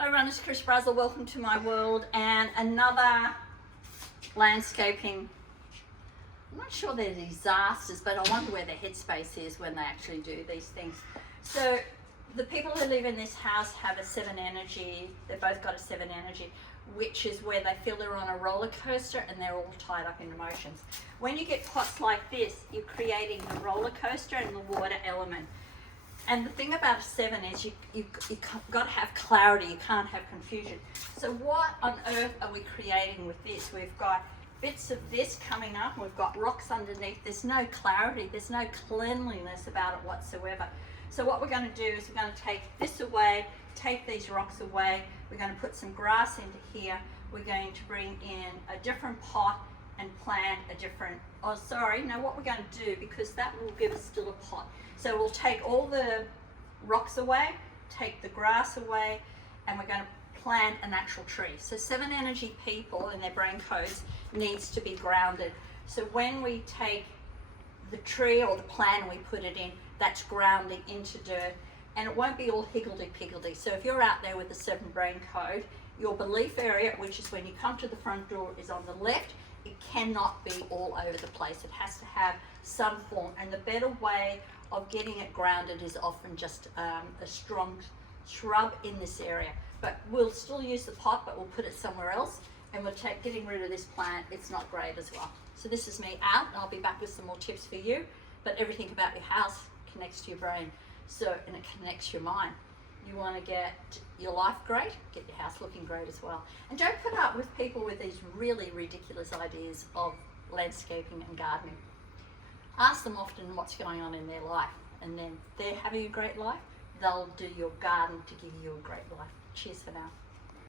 Hi runners, Chris Brazel, welcome to my world and another landscaping. I'm not sure they're disasters, but I wonder where their headspace is when they actually do these things. So the people who live in this house have a 7 energy, they've both got a 7 energy, which is where they feel they're on a roller coaster and they're all tied up in emotions. When you get pots like this, you're creating the roller coaster and the water element. And the thing about a 7 is you've got to have clarity, you can't have confusion. So what on earth are we creating with this? We've got bits of this coming up, we've got rocks underneath, there's no clarity, there's no cleanliness about it whatsoever. So what we're going to do is we're going to take this away, take these rocks away, we're going to put some grass into here, we're going to bring in a different pot and plant a different, what we're going to do, because that will give us still a pot. So we'll take all the rocks away, take the grass away, and we're going to plant an actual tree. So 7 energy people and their brain codes needs to be grounded. So when we take the tree or the plant and we put it in, that's grounding into dirt, and it won't be all higgledy-piggledy. So if you're out there with the 7 brain code, your belief area, which is when you come to the front door, is on the left. It cannot be all over the place. It has to have some form, and the better way of getting it grounded is often just a strong shrub in this area. But we'll still use the pot, but we'll put it somewhere else, and we'll take getting rid of this plant. It's not great as well. So this is me out, and I'll be back with some more tips for you. But everything about your house connects to your brain, and it connects your mind. You want to get your life great, get your house looking great as well. And don't put up with people with these really ridiculous ideas of landscaping and gardening. Ask them often what's going on in their life, and then they're having a great life, they'll do your garden to give you a great life. Cheers for now.